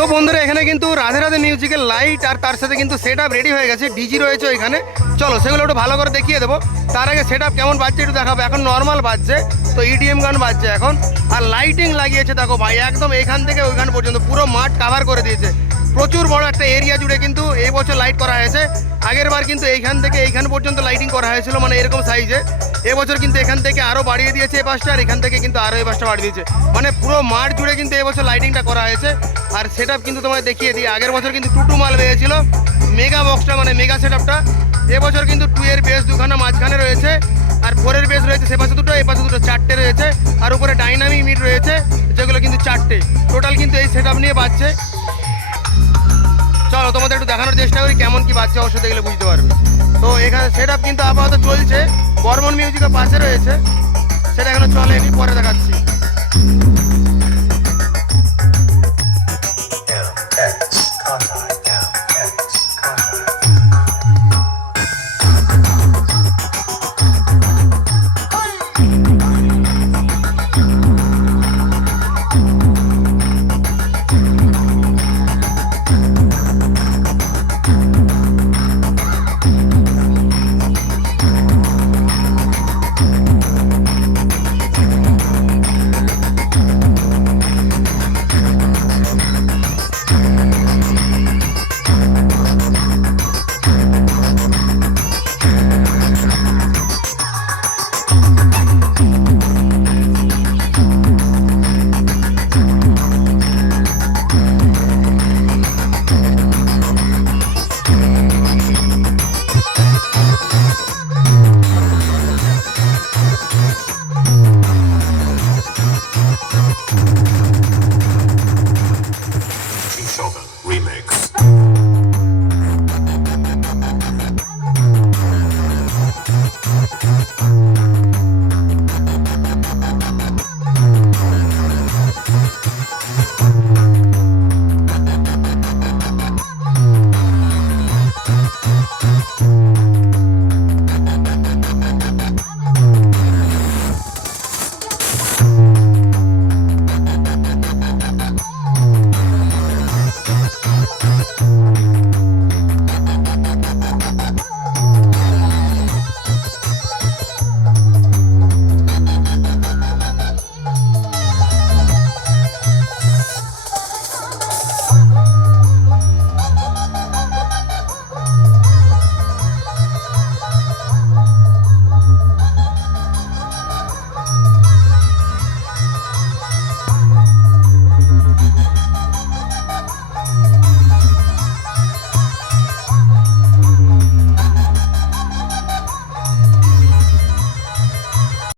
তো বন্ধুরা এখানে কিন্তু রাধে রাধে মিউজিকের লাইট আর তার সাথে কিন্তু সেট আপ রেডি হয়ে গেছে, ডিজি রয়েছে এখানে। চলো সেগুলো একটু ভালো করে দেখিয়ে দেবো। তার আগে সেট আপ কেমন বাজছে একটু দেখাবো। এখন নর্মাল বাজছে, তো ইডিএম গান বাজছে এখন। আর লাইটিং লাগিয়েছে দেখো ভাই, একদম এখান থেকে ওইখান পর্যন্ত পুরো মাঠ কাভার করে দিয়েছে। প্রচুর বড় একটা এরিয়া জুড়ে কিন্তু এই বছর লাইট করা হয়েছে। আগের বার কিন্তু এইখান থেকে এইখান পর্যন্ত লাইটিং করা হয়েছিল, মানে এরকম সাইজে। এবছর কিন্তু এখান থেকে আরও বাড়িয়ে দিয়েছে এই পাশটা, আর এখান থেকে কিন্তু আরও এই পাশটা বাড়িয়ে দিয়েছে। মানে পুরো মাঠ জুড়ে কিন্তু এবছর লাইটিংটা করা হয়েছে। আর সেট আপ কিন্তু তোমায় দেখিয়ে দিই, আগের বছর কিন্তু টুটু মাল পেয়েছিল মেগা বক্সটা, মানে মেগা সেট আপটা। এবছর কিন্তু 2 এর বেস দুখানা মাঝখানে রয়েছে, আর 4 এর বেস রয়েছে সে পাশে দুটো, এই পাশে দুটো, 4টে রয়েছে। আর উপরে ডাইনামিক মিট রয়েছে, যেগুলো কিন্তু 4টে টোটাল কিন্তু এই সেট আপ নিয়ে বাজছে। চলো তোমাদের একটু দেখানোর চেষ্টা করি কেমন কি বাচ্চা, অবশ্যই দেখলে বুঝতে পারবে। তো এখানে সেট আপ কিন্তু আপাতত চলছে, বর্মন মিউজিকের পাশে রয়েছে, সেটা এখনো চলেনি, পরে দেখাচ্ছি।